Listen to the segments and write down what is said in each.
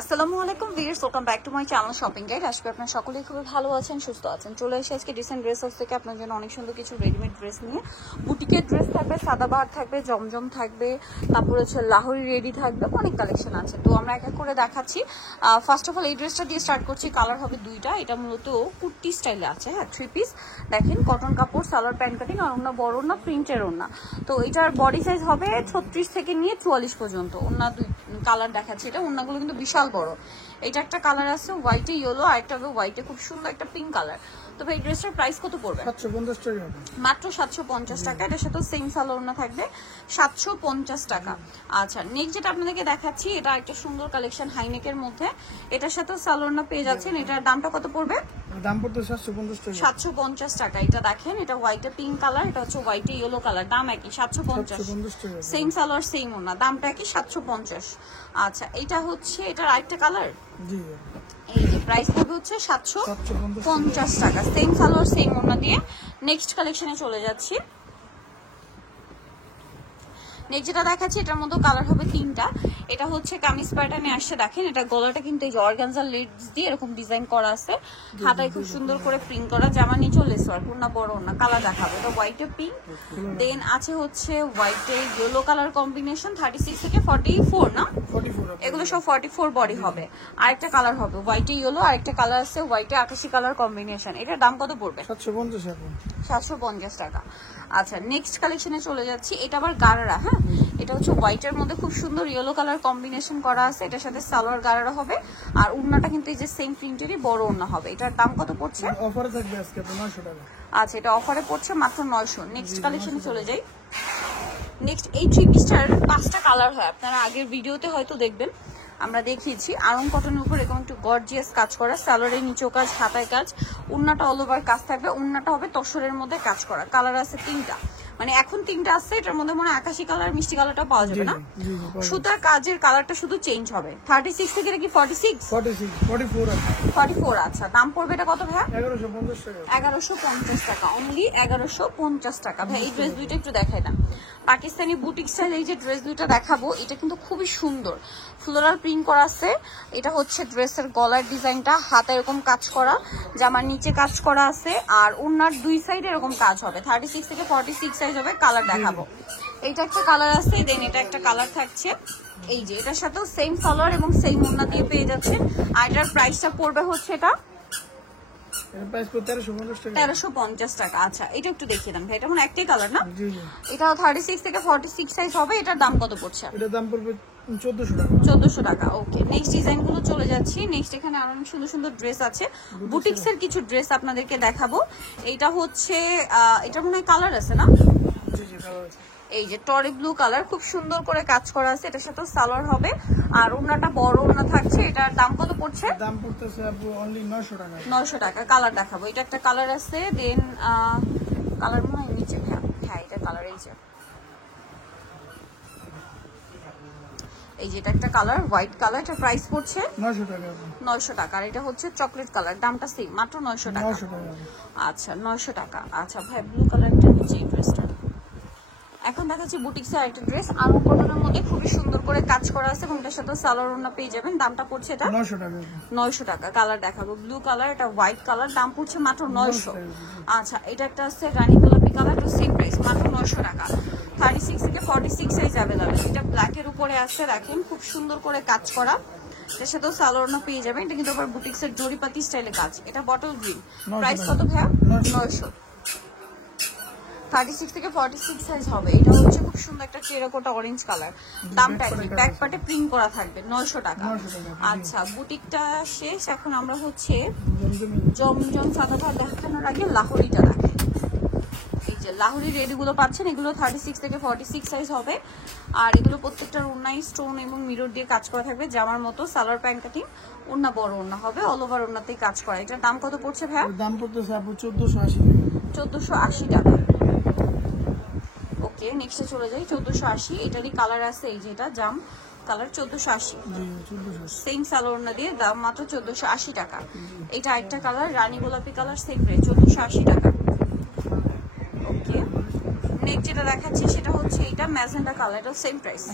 আসসালামু আলাইকুম viewers, welcome back to my channel shopping guide. আজকে আপনারা সকলেই খুব ভালো আছেন, সুস্থ আছেন। চলে এসে আজকে ডিসেন্ট ড্রেস হাউস থেকে আপনার জন্য অনেক সুন্দর কিছু রেডিমেড ড্রেস নিয়ে। বুটিকের ড্রেস থাকবে, সাদাবাহার থাকবে, জমজম থাকবে, তারপরে হচ্ছে লাহোরি রেডি থাকবে, অনেক কালেকশন আছে। তো আমরা এক এক করে দেখাচ্ছি। ফার্স্ট অফ অল এই ড্রেসটা দিয়ে স্টার্ট করছি। কালার হবে দুইটা। এটা মূলত কুর্তি স্টাইলে আছে, হ্যাঁ, 3 পিস। দেখেন কটন কাপড়, সালোয়ার প্যান্ট কাটিং, আর ওনা বড় না, প্রিন্টের ওনা। তো এটার বডি সাইজ হবে 36 থেকে নিয়ে 44 পর্যন্ত। ওনা দুই কালার দেখাচ্ছি। এটা ওনাগুলো কিন্তু বিশাল বড়। এটা একটা কালার আছে হোয়াইটে ইয়েলো, আর একটা হবে হোয়াইটে খুব সুন্দর একটা পিঙ্ক কালার। তবে এই ড্রেসটার প্রাইস কত পড়বে? 750 টাকা, মাত্র 750 টাকা। এটার সাথে সেম সালোয়ার থাকবে, 750 টাকা। আচ্ছা, নেক্সট যেটা আপনাদেরকে দেখাচ্ছি, এটা একটা সুন্দর কালেকশন হাইনেকের মধ্যে। এটার সাথে সালোয়ার পেয়ে যাচ্ছেন। এটার দামটা কত পড়বে? দাম পড়তে 750 টাকা। 750 টাকা। এটা দেখেন, এটা হোয়াইটে পিঙ্ক কালার, এটা হচ্ছে হোয়াইটে ইয়েলো কালার। দাম একই, 750 টাকা। সেম সালোয়ার সেম ওনা, দামটা একই, 750। আচ্ছা, এটা হচ্ছে এটার আরেকটা কালার। জি, এই যে প্রাইস পড়বে হচ্ছে 750 টাকা, সেম সালোয়ার সেম ওড়না দিয়ে। নেক্সট কালেকশনে চলে যাচ্ছি। নেক্সট যেটা দেখাচ্ছি, এটার মধ্যে কালার হবে তিনটা। এটা হচ্ছে কামিজ প্যাটার্নে আসছে। দেখেন, এটা গলাটা কিন্তু এই যে অর্গানজার লেডস দিয়ে এরকম ডিজাইন করা আছে, হাতায় খুব সুন্দর করে প্রিন্ট করা, জামা নিচে লেস ওয়ার্ক, ওড়না বড় ওড়না। কালার দেখাবো, এটা হোয়াইটে পিঙ্ক, দেন আছে হচ্ছে হোয়াইটে ইয়েলো কালার কম্বিনেশন। 36 থেকে 44 না, 44 এগুলো সব 44 বডি হবে। আরেকটা কালার হবে হোয়াইটে ইয়েলো, আরেকটা কালার আছে হোয়াইটে আকাশি কালার কম্বিনেশন। এটার দাম কত পড়বে? 750 এখন 750 টাকা। আচ্ছা, নেক্সট কালেকশনে চলে যাচ্ছি। এটা আবার গারারা, হ্যাঁ, এটা হচ্ছে হোয়াইটের মধ্যে খুব সুন্দর ইয়েলো কালার কম্বিনেশন করা আছে। এটার সাথে সালোয়ার গারারা হবে, আর ওড়নাটা কিন্তু এই যে সেম প্রিন্টেরই বড় ওড়না হবে। এটার দাম কত পড়ছে? অফারে থাকবে আজকে 900 টাকা। আচ্ছা, এটা অফারে পড়ছে মাত্র 900। নেক্সট কালেকশনে চলে যাই। নেক্সট এই 3 পিসটার 5টা কালার হয়, আপনারা আগের ভিডিওতে হয়তো দেখবেন, আমরা দেখিয়েছি। আরং কটনের উপর এরকম একটু গর্জিয়াস কাজ করা, সালোয়ারের নিচেও কাজ, হাতায় কাজ, ওড়নাটা অল ওভার কাজ থাকবে। ওড়নাটা হবে তসরের মধ্যে কাজ করা। কালার আছে তিনটা, মানে এখন তিনটা আছে। এটার মধ্যে মনে হয় আকাশি কালার, মিষ্টি কালারটা পাওয়া যাবে না। সুতার কাজের কালারটা শুধু চেঞ্জ হবে। 36 থেকে নাকি 46 44। আচ্ছা, দাম পড়বে এটা কত ভাই? 1150 টাকা। 1150 টাকা অনলি, 1150 টাকা। ভাই এই ড্রেস দুইটা একটু দেখাই না। পাকিস্তানি বুটিক স্টাইল এই যে ড্রেস দুইটা দেখাবো, এটা কিন্তু খুবই সুন্দর, ফ্লোরাল প্রিন্ট করা আছে। এটা হচ্ছে ড্রেসের গলার ডিজাইনটা, হাতে এরকম কাজ করা, জামার নিচে কাজ করা আছে, আর ওড়নার দুই সাইডে এরকম কাজ হবে। 36 থেকে 46 সাইজ হবে। কালার দেখাবো, এইটা একটা কালার আছে, দেন এটা একটা কালার থাকছে। এই যে এটার সাথেও সেম সালোয়ার এবং সেম ওড়না দিয়ে পেয়ে যাচ্ছে। আর এটার প্রাইসটা পড়বে হচ্ছে এটা এর প্রাইস 1350 টাকা। 1350 টাকা। আচ্ছা, এটা একটু দেখিয়ে দেন ভাই, এটা মানে একটাই কালার না? জি জি, এটা 36 থেকে 46 সাইজ হবে। এটার দাম কত পড়ছে? এটার দাম পড়বে 1400 টাকা। 1400 টাকা। ওকে, নেক্সট ডিজাইন গুলো চলে যাচ্ছি। নেক্সট এখানে আরো অনেক সুন্দর সুন্দর ড্রেস আছে, বুটিক্স এর কিছু ড্রেস আপনাদেরকে দেখাবো। এটা হচ্ছে এটা মনে হয় কালার আছে না? জি জি, কালার আছে। এই যে টরি ব্লু কালার, খুব সুন্দর করে কাজ করা আছে। এটার সাথে সালোয়ার হবে, আর ওড়নাটা বড় ওড়না থাকছে। এটার দাম কত পড়ছে? দাম পড়তেছে আপু অনলি 900 টাকা। 900 টাকা। কালার দেখাবো, এটা একটা কালার আছে, দেন কালার মনে হয় নিচে, হ্যাঁ এটা কালার। এই যে এটা একটা কালার হোয়াইট কালার, এটা প্রাইস পড়ছে 900 টাকা। 900 টাকা। আর এটা হচ্ছে চকলেট কালার, দামটা সেম, মাত্র 900 টাকা। 900 টাকা। আচ্ছা, 900 টাকা। আচ্ছা ভাই, ব্লু কালারটা নিচে এই ড্রেসটা। এখন দেখাচ্ছি বুটিক্সের একটা ড্রেস, আরং কটনের মধ্যে খুবই সুন্দর করে কাজ করা আছে, এবং এটার সাথে সালোয়ার ওড়না পেয়ে যাবেন। দামটা পড়ছে এটা 900 টাকা। 900 টাকা। কালার দেখাবো, ব্লু কালার, এটা হোয়াইট কালার, দাম পড়ছে মাত্র 900। আচ্ছা, এটা একটা আছে রানী গোলাপি কালার, এটা সেম প্রাইস, মাত্র 900 টাকা। 36 থেকে 46 সাইজ অ্যাভেলেবল। এটা ব্ল্যাকের উপরে আছে, দেখেন খুব সুন্দর করে কাজ করা, এর সাথেও সালোয়ার ওড়না পেয়ে যাবেন। এটা কিন্তু আবার বুটিক্সের জরিপাতি স্টাইলে কাজ। এটা বটল গ্রিন, প্রাইস কত ভাইয়া? 900। 36 থেকে 46 সাইজ হবে। এটা হচ্ছে খুব সুন্দর একটা টেরাকোটা অরেঞ্জ কালার, দামটা কি? ব্যাক পার্টে প্রিন্ট করা থাকবে, 900 টাকা। আচ্ছা, বুটিকটা শেষ। এখন আমরা হচ্ছে জমজম সাদাবাহার দেখানোর আগে লাহোরিটা দেখেন। এই যে লাহোরি রেডিগুলো পাচ্ছেন, এগুলো 36 থেকে 46 সাইজ হবে। আর এগুলো প্রত্যেকটার ওড়নায় স্টোন এবং মিরর দিয়ে কাজ করা থাকবে, জামার মতো। সালোয়ার প্যান্ট কাটিং, ওড়না বড় ওড়না হবে, অল ওভার ওড়নাতেই কাজ করা। এটার দাম কত পড়ছে ভাই? দাম পড়তেছে আপু 1480 টাকা। 1480 টাকা। ওকে, নেক্সটে চলে যাই। 1480। এটারই কালার আছে, এই যে এটা জাম কালার, 1480। সেম সালোয়ার দিয়ে দাম মাত্র 1480 টাকা। এটা একটা কালার রানী গোলাপি কালার, সেম প্রাইস 1480 টাকা। ওকে, নেক্সট যেটা দেখাচ্ছি সেটা হচ্ছে এটা ম্যাজেন্ডা কালার, এটা সেম প্রাইস।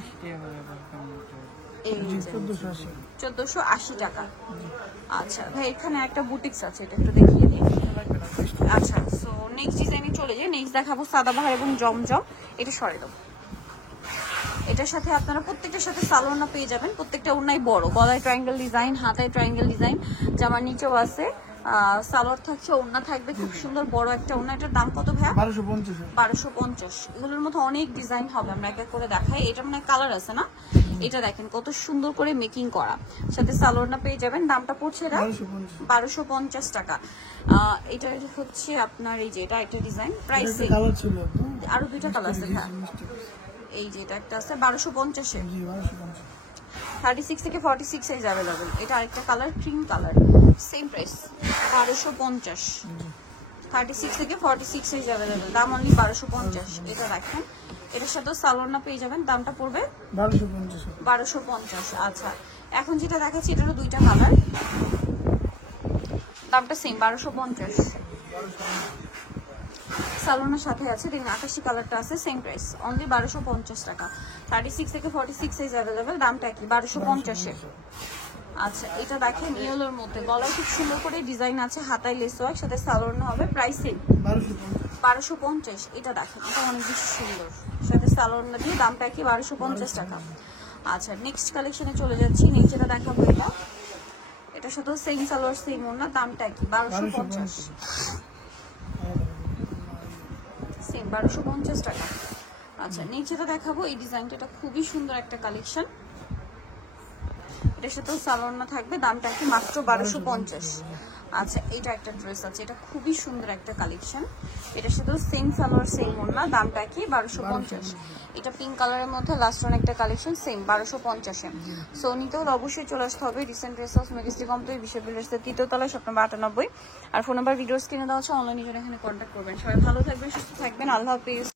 এই জি যে 1480 1480 টাকা। আচ্ছা ভাই এখানে একটা বুটিক্স আছে, এটা একটু দেখিয়ে দিই। আচ্ছা সো নেক্সট ডিজাইনে চলে যাই। নেক্সট দেখাবো সাদাবাহার এবং জমজম। এটা সরে দাও। এটার সাথে আপনারা প্রত্যেকটার সাথে সালোয়ারটা পেয়ে যাবেন। প্রত্যেকটা ওড়নাই বড়, গলায় ট্রায়াঙ্গেল ডিজাইন, হাতায় ট্রায়াঙ্গেল ডিজাইন, জামার নিচেও আছে সালোয়ার থাকছে, ওড়না থাকবে খুব সুন্দর বড় একটা ওড়না। এটার দাম কত ভাইয়া? 1250। এগুলোর মধ্যে অনেক ডিজাইন হবে, আমরা এক এক করে দেখাই। এটা মানে কালার আছে না, এটা দেখেন কত সুন্দর করে মেকিং করা, সাথে সালোয়ারটা পেয়ে যাবেন। দামটা পড়ছে এটা 1250 টাকা। এটা হচ্ছে আপনার এই যে এটা একটা ডিজাইন, প্রাইস কালার ছিল আরো দুইটা কালার আছে। হ্যাঁ এই যে এটা একটা আছে 1250 এ, জি 1250 36 থেকে 46 সাইজ अवेलेबल। এটা আরেকটা colour cream colour, same price 1250। 36 থেকে 46 সাইজ अवेलेबल, দাম অনলি 1250। এটা দেখেন এটার সাথে সালোয়ারটা পেয়ে যাবেন, দামটা পড়বে 1250। আচ্ছা এখন যেটা দেখাচ্ছি এটারও দুইটা কালার, দামটা সেম 1250। সালোয়ারের সাথে আছে, দেখুন আকাশি কালারটা আছে, সেম প্রাইস অনলি 1250 টাকা। 36 থেকে 46 সাইজ अवेलेबल, দামটা কি 1250 এ। আচ্ছা এটা দেখেন ইয়েলোর মধ্যে, গলায় খুব সুন্দর করে ডিজাইন আছে, হাতায় লেস ওয়ার্ক, সাথে সালোয়ার হবে, প্রাইস সেম 1250। এটা দেখেন এটা অনেক বেশি সুন্দর, সাথে সালোয়ার দিয়ে দামটা কি 1250 টাকা। আচ্ছা নেক্সট কালেকশনে চলে যাচ্ছি। নেক্সট যেটা দেখাবো এটা, এটার সাথে সেম সালোয়ার সেম ওড়না, দামটা কি 1250, সেম 1250 টাকা। আচ্ছা নেক্সট যেটা দেখাবো এই ডিজাইনটা, এটা খুবই সুন্দর একটা কালেকশন। এটার সাথেও সালোয়ার থাকবে, দামটা কি মাত্র 1250। আচ্ছা এটা একটা ড্রেস আছে, এটা খুবই সুন্দর একটা কালেকশন। এটার সাথেও সেম সালোয়ার সেম ওড়না, দামটা কি 1250। এটা পিঙ্ক কালারের মধ্যে লাস্ট ওয়ান একটা কালেকশন, সেম 1250 এ। সো নিতেও অবশ্যই চলে আসতে হবে রিসেন্ট ড্রেস হাউস মেজেস্টিক কমপ্লেক্স, বিশ্ব বিল্ডার্সের 3য় তলায়, শপ নম্বর 98। আর ফোন নাম্বার ভিডিওস কিনে দেওয়া আছে, অনলাইনে জন্য এখানে কন্ট্যাক্ট করবেন। সবাই ভালো থাকবেন, সুস্থ থাকবেন, আল্লাহ হাফেজ।